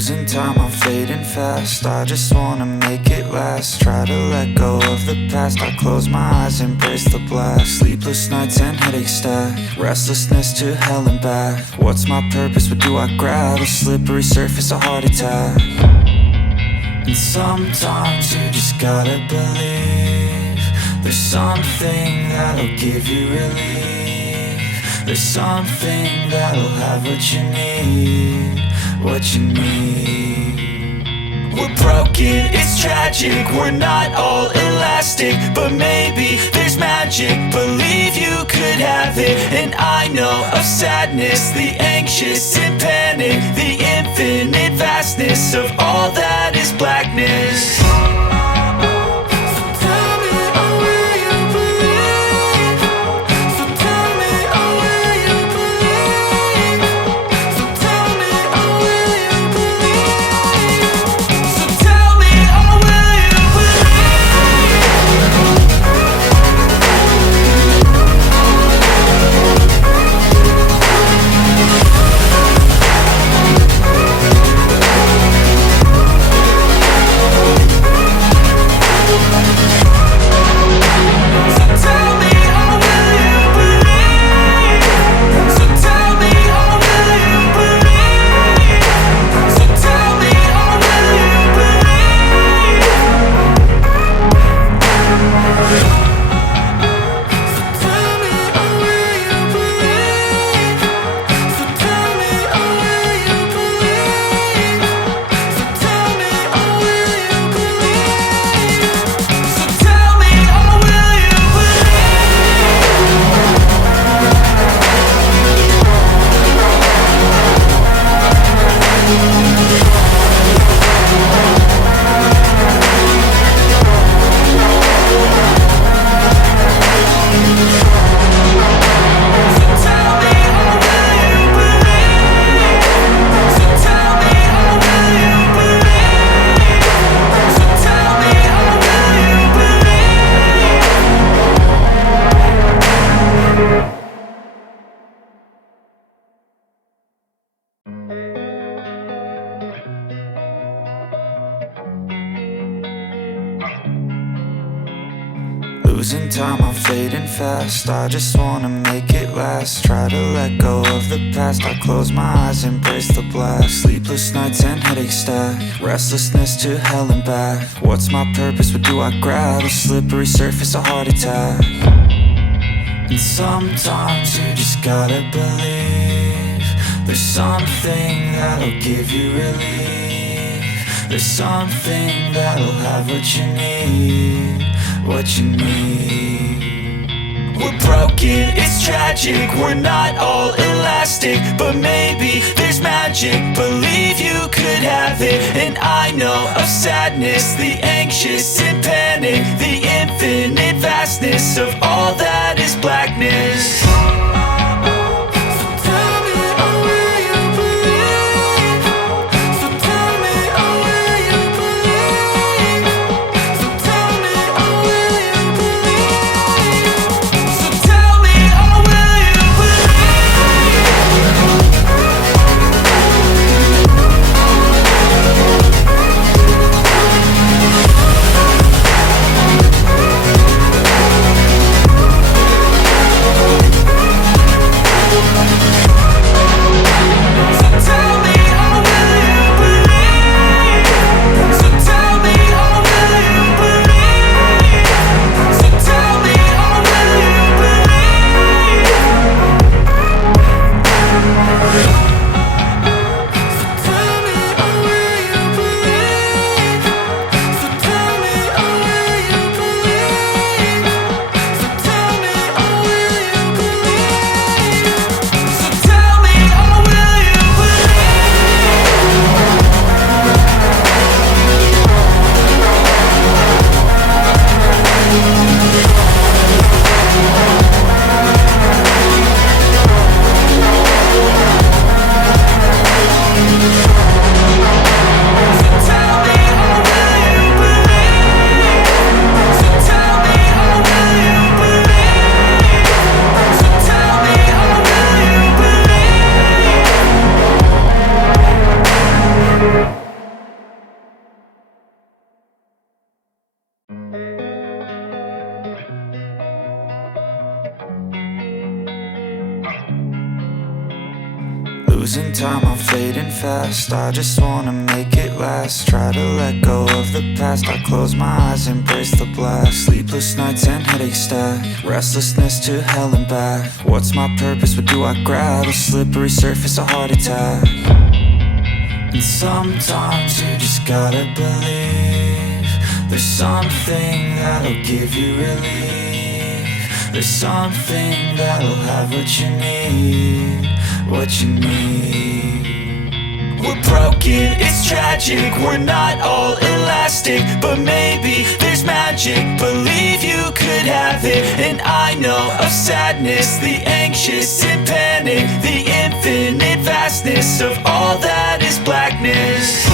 Losing time, I'm fading fast. I just wanna make it last. Try to let go of the past. I close my eyes, embrace the blast. Sleepless nights and headaches stack. Restlessness to hell and back. What's my purpose? What do I grab? A slippery surface, a heart attack. And sometimes you just gotta believe there's something that'll give you relief. There's something that'll have what you need, what you need. We're broken, it's tragic, we're not all elastic, but maybe there's magic. Believe you could have it. And I know of sadness, the anxious and panic, the infinite vastness of all that is blackness. Losing time, I'm fading fast. I just wanna make it last. Try to let go of the past. I close my eyes, embrace the blast. Sleepless nights and headaches stack. Restlessness to hell and back. What's my purpose? What do I grab? A slippery surface, a heart attack. And sometimes you just gotta believe there's something that'll give you relief. There's something that'll have what you need, what you need. We're broken, it's tragic, we're not all elastic, but maybe there's magic. Believe you could have it. And I know of sadness, the anxious and panic, the infinite vastness of all that is blackness. Losing time, I'm fading fast. I just wanna make it last. Try to let go of the past. I close my eyes, embrace the blast. Sleepless nights and headache stack. Restlessness to hell and back. What's my purpose? What do I grab? A slippery surface, a heart attack. And sometimes you just gotta believe there's something that'll give you relief. There's something that'll have what you need, what you need. We're broken, it's tragic, we're not all elastic, but maybe there's magic. Believe you could have it, and I know of sadness, the anxious and panic, the infinite vastness of all that is blackness.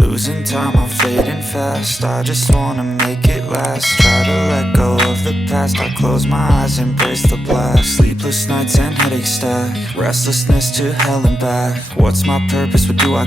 Losing time, I'm fading fast. I just wanna make it last. Try to let go of the past. I close my eyes, embrace the blast. Sleepless nights and headache stack. Restlessness to hell and back. What's my purpose? What do I